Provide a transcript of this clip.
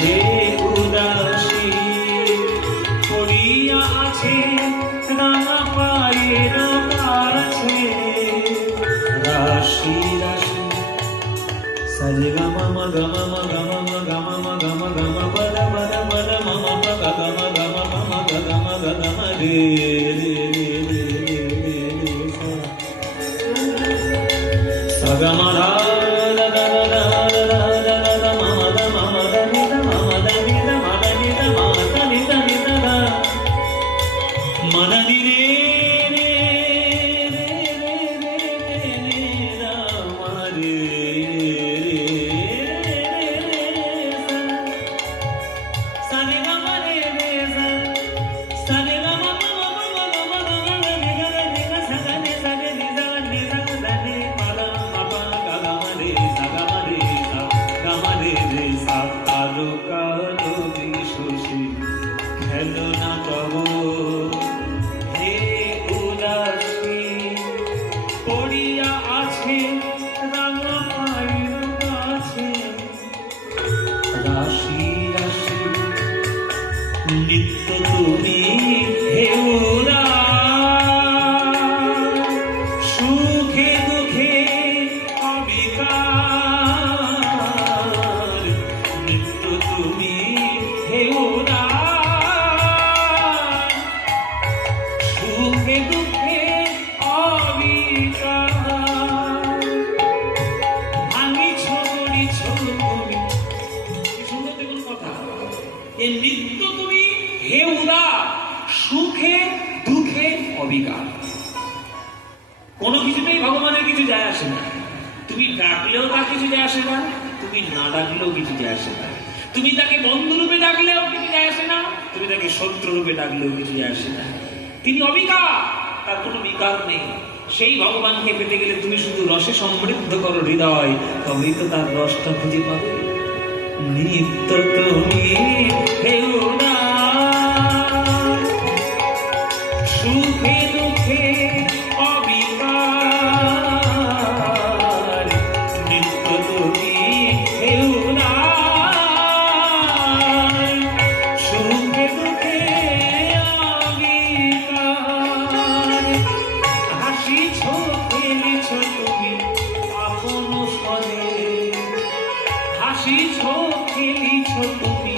হে উদাসী পড়িয়া আছে রাঙা পায়ের কাছে, রাশি রাশি সারে গামা মা গামা মা গামা মা গামা মা গামা গামা বলা বলা বলা মামা মা গামা গামা মামা গামা গামা রে রে রে রে রে সা গামা রা রা রা রা রা রা রা মামা দা মামা দা নি দা মামা দা নি দা মা দা নি দা মা দা নি দা নি দা দা মা দা নি রে রে রে রে রে রে রা মা রে পড়িয়া আছে রাঙা পায়ের কাছে, রাশি রাশি নিত্য তুমি হেউরা, সুখে দুঃখে অবিকার, নিত্য তুমি হেউরা, সুখে দুঃখে অবিকার, ভাঙিছ করিছ তুমি। সুন্দর দেখুন কথা, এই নিত্য তুমি হেউরা, সুখে দুঃখে অবিকার। কোনো কিছুতেই ভগবানের কিছু যায় আসে না। তুমি ডাকলেও তার কিছু যায় আসে না, তুমি না ডাকলেও কিছু যায় আসে না। তুমি তাকে বন্ধু রূপে ডাকলেও কিছু যায় আসে না, তুমি তাকে শত্রু রূপে ডাকলেও কিছু যায় আসে না। তিনি অবিকার, তার কোনো বিকার নেই। সেই ভগবানকে পেতে গেলে তুমি শুধু রসে সমৃদ্ধ করো হৃদয়, তবেই তো তার রসটা খুঁজে পাবে। নিত্য তুমি হেউরা, সুখে দুঃখে অবিকার, নিত্য তুমি হেউরা, সুখে দুঃখে অবিকার, হাসিছ খেলিছ তুমি আপন স্বরে, হাসিছ খেলিছ তুমি